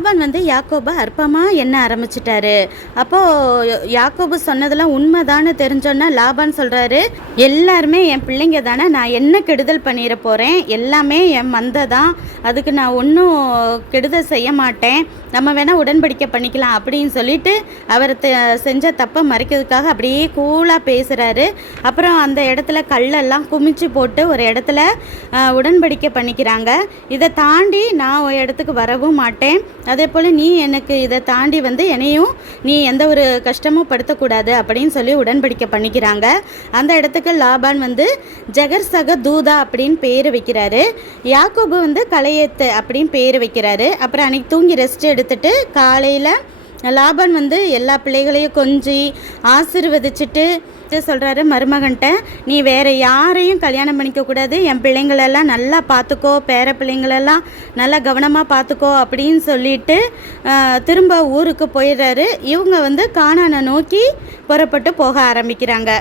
லாபான் வந்து யாக்கோபை அற்பமாக எண்ண ஆரம்பிச்சிட்டாரு. அப்போது யாக்கோபு சொன்னதெல்லாம் உண்மைதான்னு தெரிஞ்சோன்னா லாபான் சொல்கிறாரு, எல்லாருமே என் பிள்ளைங்க தானே, நான் என்ன கெடுதல் பண்ணிட போகிறேன், எல்லாமே என் மந்தை தான், அதுக்கு நான் ஒன்றும் கெடுதல் செய்ய மாட்டேன், நம்ம வேணால் உடன்படிக்கை பண்ணிக்கலாம் அப்படின்னு சொல்லிட்டு அவர் செஞ்ச தப்பை மறைக்கிறதுக்காக அப்படியே கூலாக பேசுகிறாரு. அப்புறம் அந்த இடத்துல கல்லெல்லாம் குமிச்சு போட்டு ஒரு இடத்துல உடன்படிக்கை பண்ணிக்கிறாங்க. இதை தாண்டி நான் ஒரு இடத்துக்கு வரவும் மாட்டேன், அதே போல் நீ எனக்கு இதை தாண்டி வந்து என்னையும் நீ எந்த ஒரு கஷ்டமும் படுத்தக்கூடாது அப்படின்னு சொல்லி உடன்படிக்கை பண்ணிக்கிறாங்க. அந்த இடத்துக்கு லாபான் வந்து ஜெகர்சக தூதா அப்படின்னு பேர் வைக்கிறாரு. யாக்கோபு வந்து கலையேத்து அப்படின்னு பேர் வைக்கிறாரு. அப்புறம் அன்றைக்கி தூங்கி ரெஸ்ட் எடுத்துட்டு காலையில் லாபான் வந்து எல்லா பிள்ளைகளையும் கொஞ்சி ஆசீர்வதிச்சுட்டு சொல்கிறாரு மருமகன்ட்ட, நீ வேறு யாரையும் கல்யாணம் பண்ணிக்கக்கூடாது, என் பிள்ளைங்களெல்லாம் நல்லா பார்த்துக்கோ, பேர பிள்ளைங்களெல்லாம் நல்லா கவனமாக பார்த்துக்கோ அப்படின்னு சொல்லிட்டு திரும்ப ஊருக்கு போயிடுறாரு. இவங்க வந்து கானானை நோக்கி புறப்பட்டு போக ஆரம்பிக்கிறாங்க.